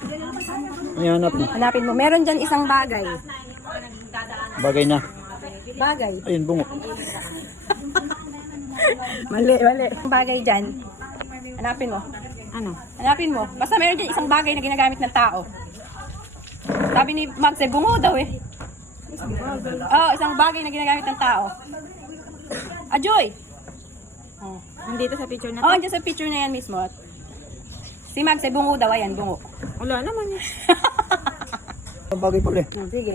Ano hanap mo? Hanapin mo. Meron dyan isang bagay. Bagay na. Bagay. Ayun, bungo. Mali. Bagay dyan. Hanapin mo. Ano? Hanapin mo. Basta meron dyan isang bagay na ginagamit ng tao. Sabi ni Max, bungo daw eh. Isang bagay na ginagamit ng tao. Ajoy! Nandito sa picture na to? Andyan sa picture na yan mismo. Si Max, bungo daw. Ayan, bungo. Wala naman eh. Bagay pala eh. Sige.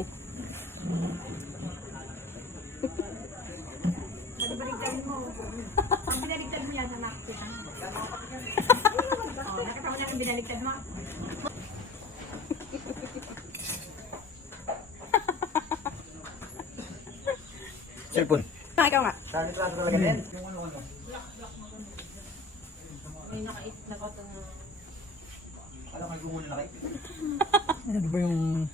Binaligtad mo yan sa Max. Nakita mo na yung binaligtad mo. Cellphone. Ikaw nga. Saan ito talaga din? Ano ba yung...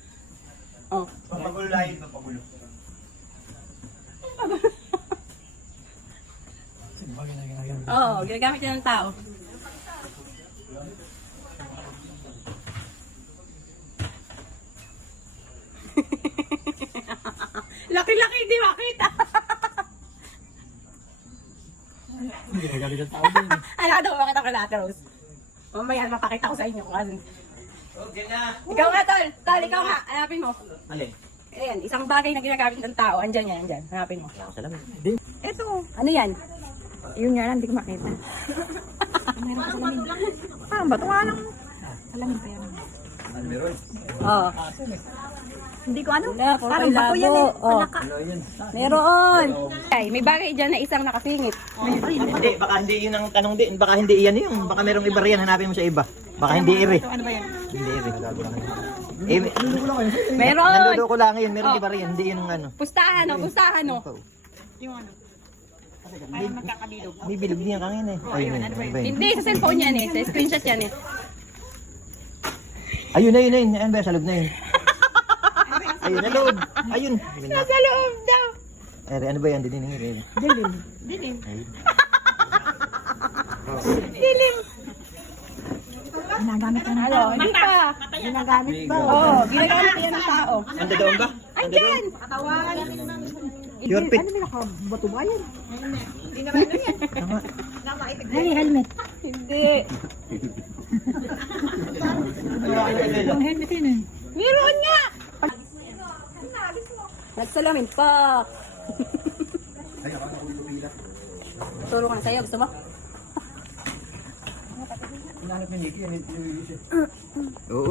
Oh. Papagulo lahat, papagulo. Bagay na ginagamit. Oo, ginagamit yan ng tao. Laki-laki, hindi makita. Ginagamit ng tao din. Alam ka daw, makita ko lahat, Rose. Mamaya, mapakita ko sa inyo kung ano. Ikaw nga, Tol. Tol, ikaw nga. Hanapin mo. Alin? Ayan, isang bagay na ginagamit ng tao. Andyan yan, andyan. Hanapin mo. Salamin. Ito. Ano yan? Yun nga lang, hindi ko makita. Meron ka salamin. Bato nga lang. Salamin pa yan. Ano meron? Oo. Hindi ko ano. Wala, puro Parang bato yan eh. Oh. Naka. Ano yun? Meron. Ay, may bagay dyan na isang nakasingit. Hindi, baka hindi yun ang tanong din. Baka hindi iyan yun. Baka merong iba riyan. Hanapin mo sa iba. Baka hindi iri. Ano ba yan? Hindi iri. Eh, Meron. nandulo ko lang yun. Meron iba riyan. Hindi yun ang ano. Pustahan, no? Pustahan, no? Yung ano. Parang magkakabilog. May bilog niya kangin eh. Ayun, ano ba yun? Hindi, sa cellphone yan eh. Sa screenshot yan eh. ayun. Ayun ba sa loob na yun? Ayun, na loob. Ayun. Nasa loob daw. Ere, ano ba yan? Dilim. Dilim. Dilim. Ginagamit ka ng Ano, hindi pa. Ginagamit ba? Oo, ginagamit yan ng tao. Ando doon ba? Andyan. Your pit. Ano may nakabato ba yan? Hindi naman ano yan. Ay, helmet. Hindi. Yung helmet yun eh. Meron nga. Nagsalamin pa. Turo ko na sa'yo. Gusto mo? Hinahanap niya Nikki. Oo.